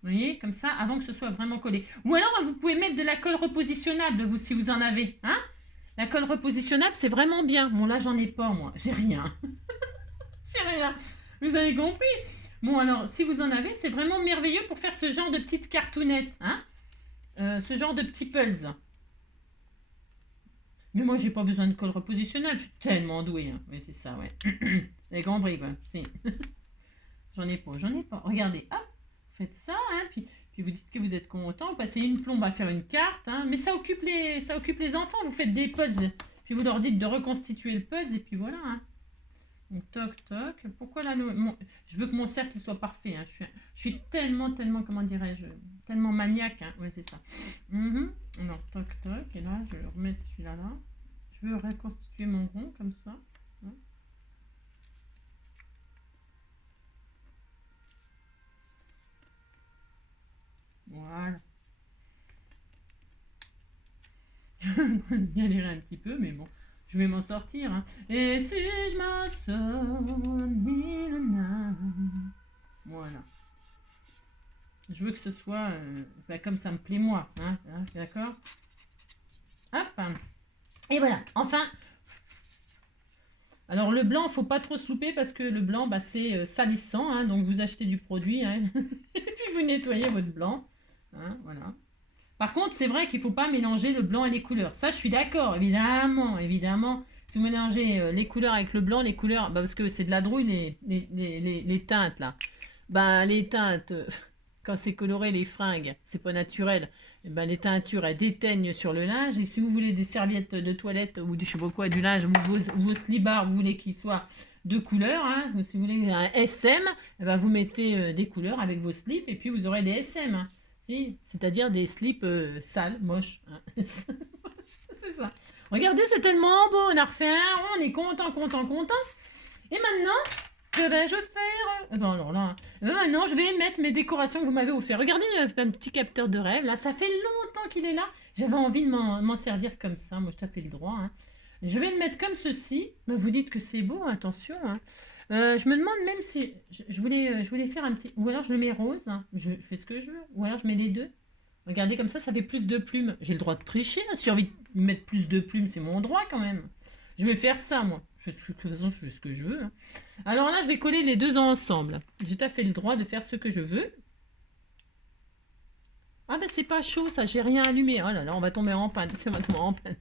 Vous voyez, comme ça, avant que ce soit vraiment collé. Ou alors, vous pouvez mettre de la colle repositionnable, vous, si vous en avez. La colle repositionnable, c'est vraiment bien. Bon, là, j'en ai pas, moi. J'ai rien. J'ai rien. Vous avez compris? Bon, alors, si vous en avez, c'est vraiment merveilleux pour faire ce genre de petites cartounettes. Ce genre de petits puzzles. Mais moi, j'ai pas besoin de colle repositionnelle, je suis tellement douée, hein. Oui, c'est ça, ouais. Les compris, quoi. Si. J'en ai pas, j'en ai pas. Regardez, hop, vous faites ça, hein, puis vous dites que vous êtes content, vous passez une plombe à faire une carte, hein, mais ça occupe les enfants, vous faites des puzzles, puis vous leur dites de reconstituer le puzzle, et puis voilà, hein. Donc, toc, toc. Pourquoi là, je veux que mon cercle soit parfait, hein. Je suis tellement, tellement, comment dirais-je, tellement maniaque, hein. Oui, c'est ça. Alors, toc, toc, et là, je vais remettre celui-là là. Je veux reconstituer mon rond, comme ça. Hein. Voilà. Je vais galérer un petit peu, mais bon, je vais m'en sortir, hein. Et si je m'en sors, voilà. Je veux que ce soit comme ça me plaît moi, hein, d'accord. Hop. Et voilà, enfin. Alors le blanc, faut pas trop se louper parce que le blanc, bah, c'est salissant, hein, donc vous achetez du produit, hein, et puis vous nettoyez votre blanc, hein, voilà. Par contre, c'est vrai qu'il ne faut pas mélanger le blanc et les couleurs. Ça, je suis d'accord, évidemment, évidemment. Si vous mélangez les couleurs avec le blanc, les couleurs, bah, parce que c'est de la drouille, les teintes, là. Bah, les teintes, quand c'est coloré, les fringues, c'est pas naturel. Et ben, les teintures, elles déteignent sur le linge. Et si vous voulez des serviettes de toilette ou du, je sais pas quoi, du linge, vos slibards, vous voulez qu'ils soient de couleur, hein, ou si vous voulez un SM, eh ben, vous mettez des couleurs avec vos slips et puis vous aurez des SM, hein. Si, c'est-à-dire des slips sales, moches, hein. C'est ça. Regardez, c'est tellement beau, on a refait un rond, on est content, content, content. Et maintenant, que vais-je faire? Bon, alors là, maintenant, je vais mettre mes décorations que vous m'avez offert. Regardez, j'ai fait un petit capteur de rêve. Là, ça fait longtemps qu'il est là. J'avais envie de m'en servir comme ça. Moi, je t'ai fait le droit, hein. Je vais le mettre comme ceci. Vous dites que c'est beau, attention, hein. Je me demande même si je voulais faire un petit. Ou alors je le mets rose, hein. Je fais ce que je veux. Ou alors je mets les deux. Regardez, comme ça fait plus de plumes. J'ai le droit de tricher, hein. Si j'ai envie de mettre plus de plumes, c'est mon droit quand même. Je vais faire ça, moi. De toute façon, je fais ce que je veux, hein. Alors là, je vais coller les deux ensemble. J'ai tout à fait le droit de faire ce que je veux. Ah ben c'est pas chaud ça, j'ai rien allumé. Oh là là, on va tomber en panne. On va tomber en panne.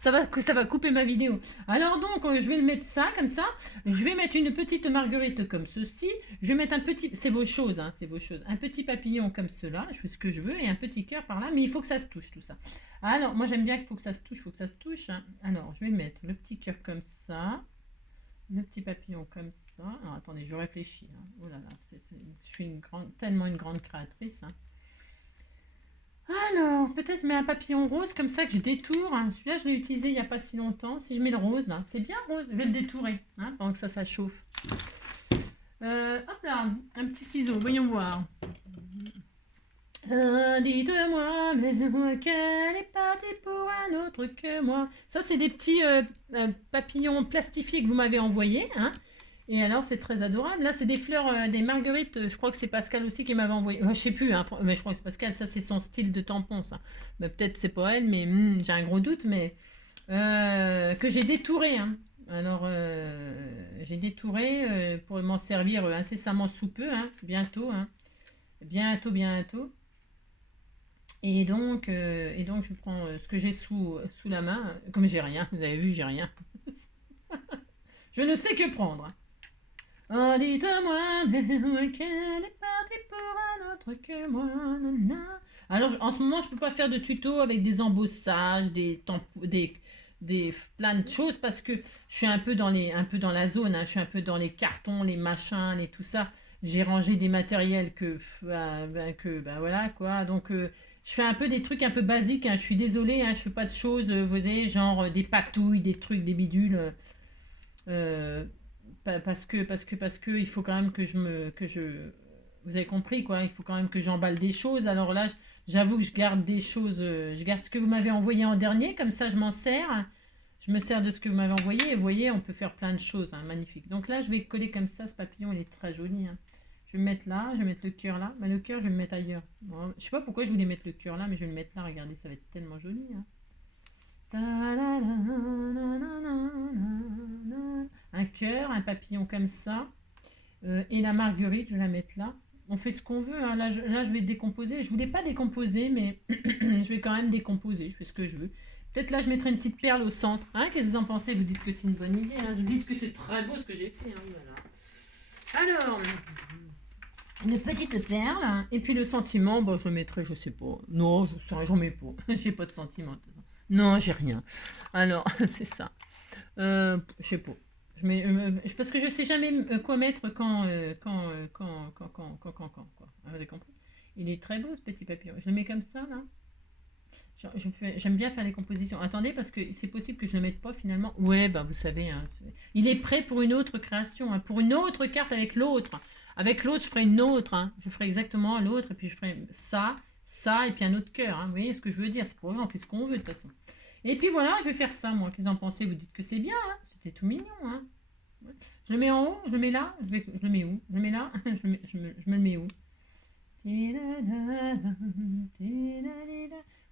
Ça va couper ma vidéo. Alors donc, je vais le mettre ça, comme ça. Je vais mettre une petite marguerite comme ceci. Je vais mettre un petit... C'est vos choses, hein, c'est vos choses. Un petit papillon comme cela. Je fais ce que je veux. Et un petit cœur par là. Mais il faut que ça se touche, tout ça. Alors, moi j'aime bien qu'il faut que ça se touche. Il faut que ça se touche, hein. Alors, je vais mettre le petit cœur comme ça. Le petit papillon comme ça. Alors, attendez, je réfléchis, hein. Oh là là, je suis tellement une grande créatrice, hein. Alors, peut-être mets un papillon rose comme ça que je détourne, hein. Celui-là, je l'ai utilisé il n'y a pas si longtemps. Si je mets le rose, là, c'est bien rose. Je vais le détourer, hein, pendant que ça chauffe. Hop là, un petit ciseau, voyons voir. Dites-moi, mais qu'elle est partie pour un autre que moi. Ça, c'est des petits papillons plastifiés que vous m'avez envoyés, hein. Et alors, c'est très adorable. Là, c'est des fleurs, des marguerites. Je crois que c'est Pascal aussi qui m'avait envoyé. Je sais plus, hein, mais je crois que c'est Pascal. Ça, c'est son style de tampon, ça. Mais peut-être c'est pas elle, mais j'ai un gros doute. Mais que j'ai détouré, hein. Alors, j'ai détouré pour m'en servir incessamment sous peu, hein, bientôt, hein. Bientôt, bientôt. Et donc, je prends ce que j'ai sous la main. Comme j'ai rien, vous avez vu, j'ai rien. Je ne sais que prendre, hein. Oh, dites-moi qu'elle est partie pour un autre que moi. Nana. Alors, en ce moment, je peux pas faire de tuto avec des embossages, des plein de choses parce que je suis un peu dans la zone, hein. Je suis un peu dans les cartons, les machins, les tout ça. J'ai rangé des matériels ben voilà quoi. Donc, je fais un peu des trucs un peu basiques, hein. Je suis désolée, hein, je fais pas de choses, vous voyez, genre des patouilles, des trucs, des bidules. Euh, parce que il faut quand même vous avez compris quoi, il faut quand même que j'emballe des choses. Alors là, j'avoue que je garde des choses, je garde ce que vous m'avez envoyé en dernier, comme ça je m'en sers. Je me sers de ce que vous m'avez envoyé et vous voyez, on peut faire plein de choses, hein, magnifique. Donc là, je vais coller comme ça, ce papillon, il est très joli, hein. Je vais me mettre là, je vais mettre le cœur là, mais le cœur, je vais le mettre ailleurs. Bon, je sais pas pourquoi je voulais mettre le cœur là, mais je vais le mettre là, regardez, ça va être tellement joli, hein. Un cœur, un papillon comme ça. Et la marguerite, je vais la mettre là. On fait ce qu'on veut, hein. Là, je vais décomposer. Je voulais pas décomposer, mais je vais quand même décomposer. Je fais ce que je veux. Peut-être là, je mettrai une petite perle au centre. Hein, qu'est-ce que vous en pensez? Vous dites que c'est une bonne idée. Hein, vous dites que c'est très beau ce que j'ai fait. Hein, voilà. Alors, une petite perle. Et puis le sentiment, bon, je mettrai, je sais pas. Non, j'en mets pas. J'ai pas de sentiment. De toute façon. Non, j'ai rien. Alors, c'est ça. Je sais pas. Parce que je sais jamais quoi mettre quand, quoi. Vous avez compris? Il est très beau ce petit papillon. Je le mets comme ça, là. J'aime bien faire les compositions. Attendez, parce que c'est possible que je ne le mette pas finalement. Ouais, bah vous savez, hein, il est prêt pour une autre création, hein, pour une autre carte avec l'autre. Avec l'autre, je ferai une autre. Hein. Je ferai exactement l'autre, et puis je ferai ça, ça, et puis un autre cœur. Hein. Vous voyez ce que je veux dire? C'est pour eux, on fait ce qu'on veut de toute façon. Et puis voilà, je vais faire ça, moi. Qu'est-ce que vous en pensez? Vous dites que c'est bien, hein. C'était tout mignon. Hein. Je le mets en haut, je le mets là, je le mets où? Je le mets là, je me le mets où?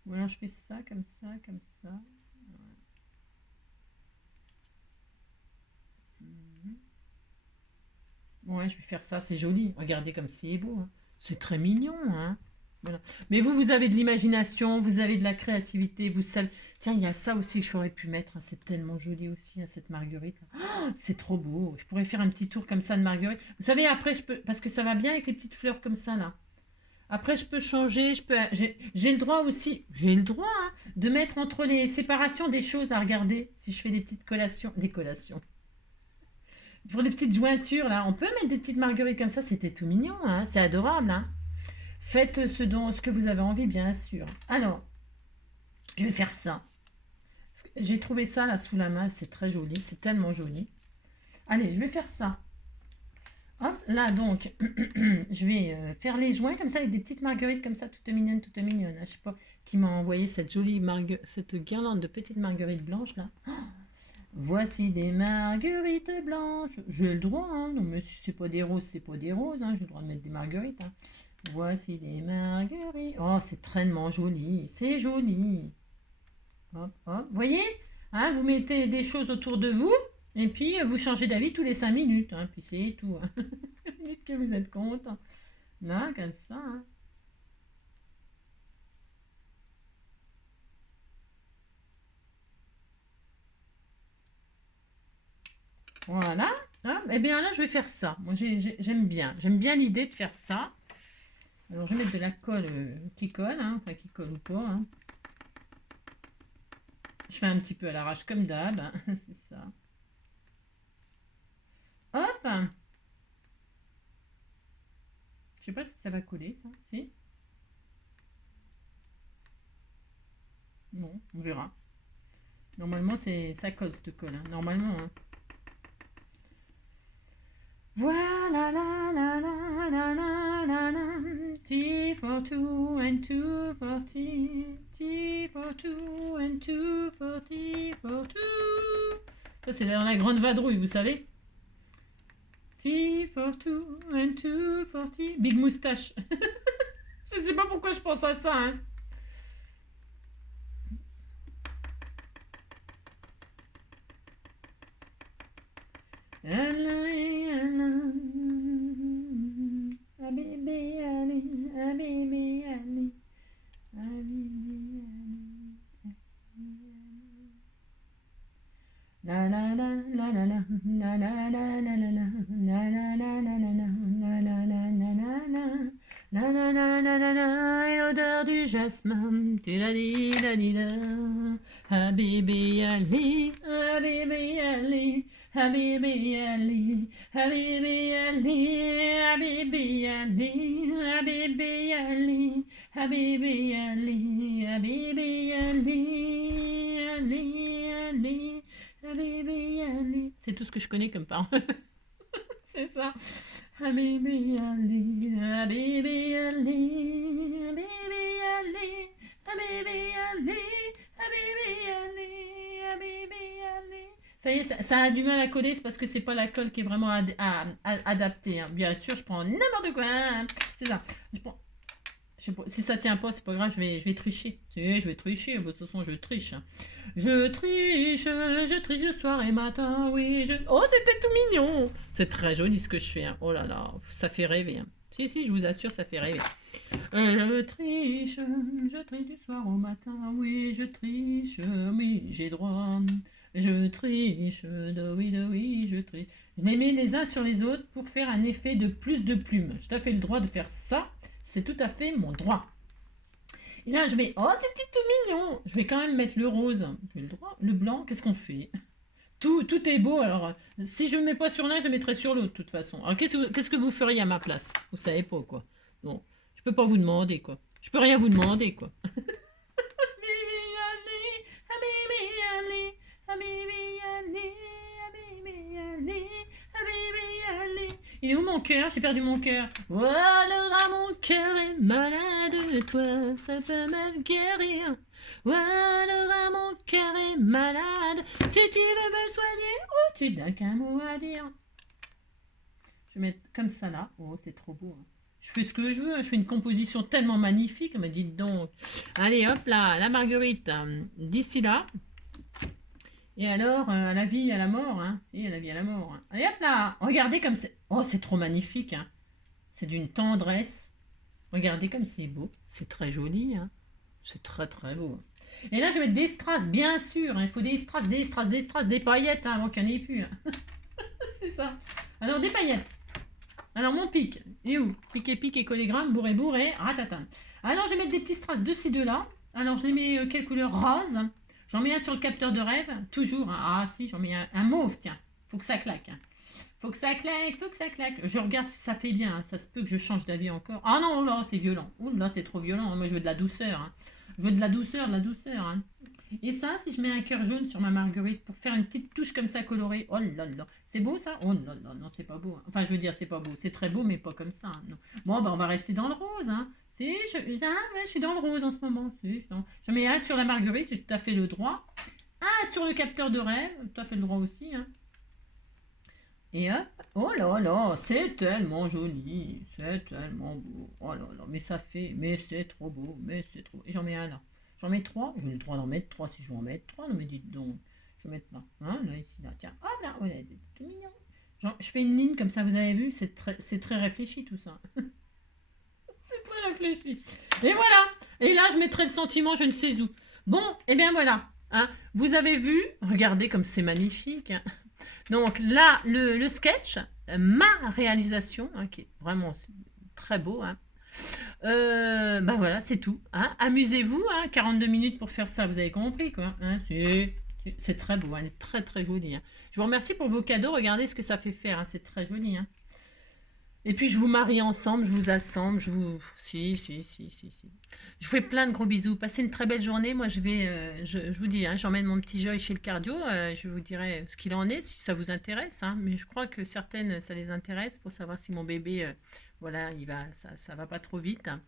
Ou alors je fais ça, comme ça, comme ça. Ouais, je vais faire ça, c'est joli. Regardez comme c'est beau. Hein. C'est très mignon. Hein. Voilà. Mais vous avez de l'imagination, vous avez de la créativité. Tiens, il y a ça aussi que j'aurais pu mettre. Hein. C'est tellement joli aussi, hein, cette marguerite. Oh, c'est trop beau. Je pourrais faire un petit tour comme ça de marguerite. Vous savez, après, je peux... Parce que ça va bien avec les petites fleurs comme ça, là. Après, je peux changer, j'ai le droit aussi, j'ai le droit hein, de mettre entre les séparations des choses à regarder. Si je fais des petites collations. Pour les petites jointures, là, on peut mettre des petites marguerites comme ça, c'était tout mignon, hein, c'est adorable. Hein. Faites ce que vous avez envie, bien sûr. Alors, je vais faire ça. J'ai trouvé ça là sous la main, c'est très joli, c'est tellement joli. Allez, je vais faire ça. Hop, là donc, je vais faire les joints comme ça avec des petites marguerites comme ça, toutes mignonnes, toutes mignonnes. Hein. Je sais pas qui m'a envoyé cette jolie cette guirlande de petites marguerites blanches là. Oh, voici des marguerites blanches. J'ai le droit, hein. Non mais si c'est pas des roses, c'est pas des roses. Hein. J'ai le droit de mettre des marguerites. Hein. Voici des marguerites. Oh, c'est tellement joli, c'est joli. Hop, hop. Vous voyez, hein, vous mettez des choses autour de vous. Et puis, vous changez d'avis tous les 5 minutes. Hein, puis c'est tout. Hein. Dites que vous êtes content. Là, comme ça. Hein. Voilà. Et bien là, je vais faire ça. Moi, j'aime bien. J'aime bien l'idée de faire ça. Alors, je vais mettre de la colle qui colle. Hein, enfin, qui colle ou pas. Hein. Je fais un petit peu à l'arrache comme d'hab. Hein. C'est ça. Hop. Je sais pas si ça va coller, ça. Si. Non, on verra. Normalement, ça colle, cette colle. Hein. Normalement. Hein. Voilà, la, la, la, la, la, la, la. T for two and two for T. T for two and two for T for two. Ça, c'est dans la grande vadrouille, vous savez. T for two and two for T. Big moustache. Je sais pas pourquoi je pense à ça, hein. L'odeur du jasmin, Habibi Ali, Habibi Ali, Habibi Ali, Habibi Ali, Habibi Ali, Habibi Ali, Habibi Ali, Habibi Ali, Ali, Ali, Habibi Ali. C'est tout ce que je connais comme parole. C'est ça. Habibi Ali, Habibi Ali, Habibi Ali, Habibi Ali, Habibi Ali, Habibi Ali. Ça y est, ça a du mal à coller, c'est parce que c'est pas la colle qui est vraiment adaptée. Hein. Bien sûr, je prends n'importe quoi. Hein. C'est ça. Je sais pas, si ça tient pas, c'est pas grave, je vais tricher. Si, je vais tricher, de toute façon, je triche. Je triche soir et matin, oui. Oh, c'était tout mignon. C'est très joli ce que je fais. Hein. Oh là là, ça fait rêver. Hein. Si, si, je vous assure, ça fait rêver. Je triche du soir au matin, oui, je triche, oui, j'ai droit. Je triche, oui, je triche. Je les mets les uns sur les autres pour faire un effet de plus de plumes. Je t'ai fait le droit de faire ça, c'est tout à fait mon droit. Et là, je vais, oh, c'était tout mignon. Je vais quand même mettre le rose. J'ai le droit. Le blanc, qu'est-ce qu'on fait? Tout est beau. Alors, si je ne mets pas sur l'un, je mettrai sur l'autre, de toute façon. Alors, qu'est-ce que vous feriez à ma place? Vous savez pas, quoi. Bon, je peux pas vous demander, quoi. Je peux rien vous demander, quoi. Il est où mon cœur? J'ai perdu mon cœur. Voilà, mon cœur est malade, toi, ça peut me guérir. Voilà, mon cœur est malade. Si tu veux me soigner, oh, tu n'as qu'un mot à dire. Je vais mettre comme ça là. Oh, c'est trop beau. Hein. Je fais ce que je veux. Je fais une composition tellement magnifique. Mais dites donc. Allez, hop là, la marguerite. D'ici là. Et alors, à la vie, à la mort. Hein. Si, à la vie, à la mort. Hein. Allez, hop là. Regardez comme c'est. Oh, c'est trop magnifique. Hein. C'est d'une tendresse. Regardez comme c'est beau. C'est très joli. Hein. C'est très, très beau. Et là, je vais mettre des strass, bien sûr. Hein. Il faut des strass, des paillettes, hein, avant qu'il n'y en ait plus. Hein. C'est ça. Alors, des paillettes. Alors, mon pic, il est où? Pic et collégramme, bourré, ratatan. Alors, je vais mettre des petits strass de ci, de là. Alors, je les mets quelle couleur? Rose. J'en mets un sur le capteur de rêve, toujours. Hein. Ah, si, j'en mets un mauve, tiens. Faut que ça claque. Hein. Faut que ça claque. Je regarde si ça fait bien. Hein. Ça se peut que je change d'avis encore. Ah non, là, c'est violent. Oh là, c'est trop violent. Moi, je veux de la douceur. Hein. Je veux de la douceur. Hein. Et ça, si je mets un cœur jaune sur ma marguerite pour faire une petite touche comme ça colorée, oh là là, c'est beau ça? Oh là là, non, c'est pas beau. Hein. Enfin, je veux dire, c'est pas beau. C'est très beau, mais pas comme ça. Hein. Non. Bon, bah, on va rester dans le rose. Hein. Si, je suis dans le rose en ce moment. Si, je mets un sur la marguerite, j'ai tout à fait le droit. Un sur le capteur de rêve, tout à fait le droit aussi. Hein. Et hop, oh là là, c'est tellement joli, c'est tellement beau. Oh là là, mais ça fait, mais c'est trop beau, mais c'est trop. Et j'en mets un là. J'en mets trois, j'ai le droit d'en mettre trois si je veux en mettre trois, non mais dites donc. Je vais mettre là, hein, là, ici, là, tiens, hop là, ouais, c'est tout mignon. Genre, je fais une ligne comme ça, vous avez vu, c'est très réfléchi tout ça. C'est très réfléchi. Et voilà, et là je mettrai le sentiment, je ne sais où. Bon, et bien voilà, hein, vous avez vu, regardez comme c'est magnifique. Hein. Donc là, le sketch, ma réalisation, hein, qui est vraiment très beau. Hein. Ben voilà, c'est tout. Hein. Amusez-vous, hein, 42 minutes pour faire ça, vous avez compris quoi. Hein, c'est très beau, hein, très très joli. Hein. Je vous remercie pour vos cadeaux, regardez ce que ça fait faire, hein, c'est très joli. Hein. Et puis je vous marie ensemble, je vous assemble, je vous... Si. Je vous fais plein de gros bisous. Passez une très belle journée. Moi, je vais, je vous dis, hein, j'emmène mon petit Joy chez le cardio. Je vous dirai ce qu'il en est, si ça vous intéresse. Hein, mais je crois que certaines, ça les intéresse pour savoir si mon bébé, voilà, ça va pas trop vite. Hein.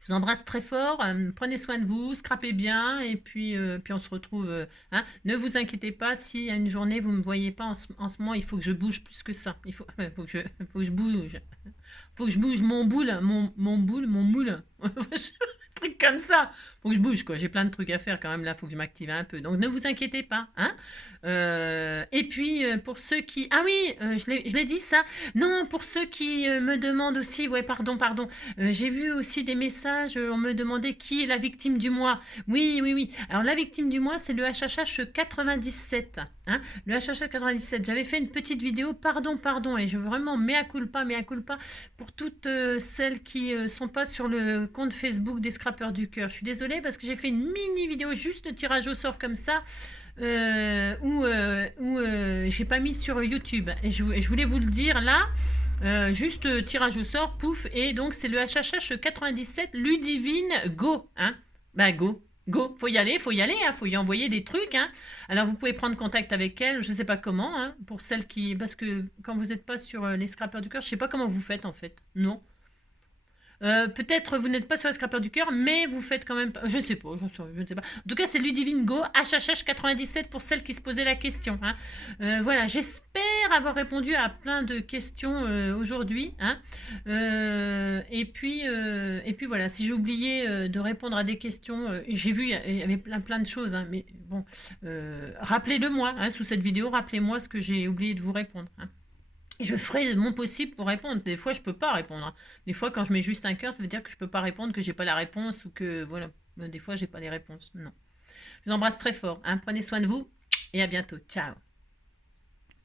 Je vous embrasse très fort. Prenez soin de vous, scrapez bien. Et puis on se retrouve. Hein. Ne vous inquiétez pas si à une journée, vous ne me voyez pas en ce moment. Il faut que je bouge plus que ça. Il faut que je bouge. Faut que je bouge mon moule. Un truc comme ça. Faut que je bouge, quoi. J'ai plein de trucs à faire quand même là. Faut que je m'active un peu. Donc ne vous inquiétez pas. Hein. Et puis pour ceux qui... Ah oui, je l'ai dit ça. Non, pour ceux qui me demandent aussi... Ouais, pardon. J'ai vu aussi des messages. On me demandait qui est la victime du mois. Oui. Alors la victime du mois, c'est le HHH 97. Hein. Le HHH 97. J'avais fait une petite vidéo. Pardon. Et je veux vraiment mea culpa pour toutes celles qui sont pas sur le compte Facebook des Scrappeurs du Cœur. Je suis désolée parce que j'ai fait une mini vidéo juste de tirage au sort comme ça où j'ai pas mis sur YouTube. Et je voulais vous le dire là. Juste tirage au sort, pouf, et donc c'est le HHH 97 Ludivine Go. Hein. Bah go, faut y aller, hein, faut y envoyer des trucs. Hein. Alors vous pouvez prendre contact avec elle, je sais pas comment, hein, pour celles qui... Parce que quand vous n'êtes pas sur les Scrappeurs du Cœur, je sais pas comment vous faites en fait, non. Peut-être vous n'êtes pas sur les Scrappeurs du Cœur, mais vous faites quand même... Je ne sais pas. En tout cas, c'est Ludivine Go, HHH 97 pour celles qui se posaient la question. Hein. Voilà, j'espère avoir répondu à plein de questions aujourd'hui. Hein. Et puis voilà, si j'ai oublié de répondre à des questions, j'ai vu, il y avait plein de choses. Hein, mais bon, rappelez-le moi, hein, sous cette vidéo, rappelez-moi ce que j'ai oublié de vous répondre. Hein. Je ferai mon possible pour répondre. Des fois, je peux pas répondre, hein. Des fois, quand je mets juste un cœur, ça veut dire que je peux pas répondre, que j'ai pas la réponse ou que voilà. Des fois, j'ai pas les réponses. Non. Je vous embrasse très fort, hein. Prenez soin de vous et à bientôt. Ciao.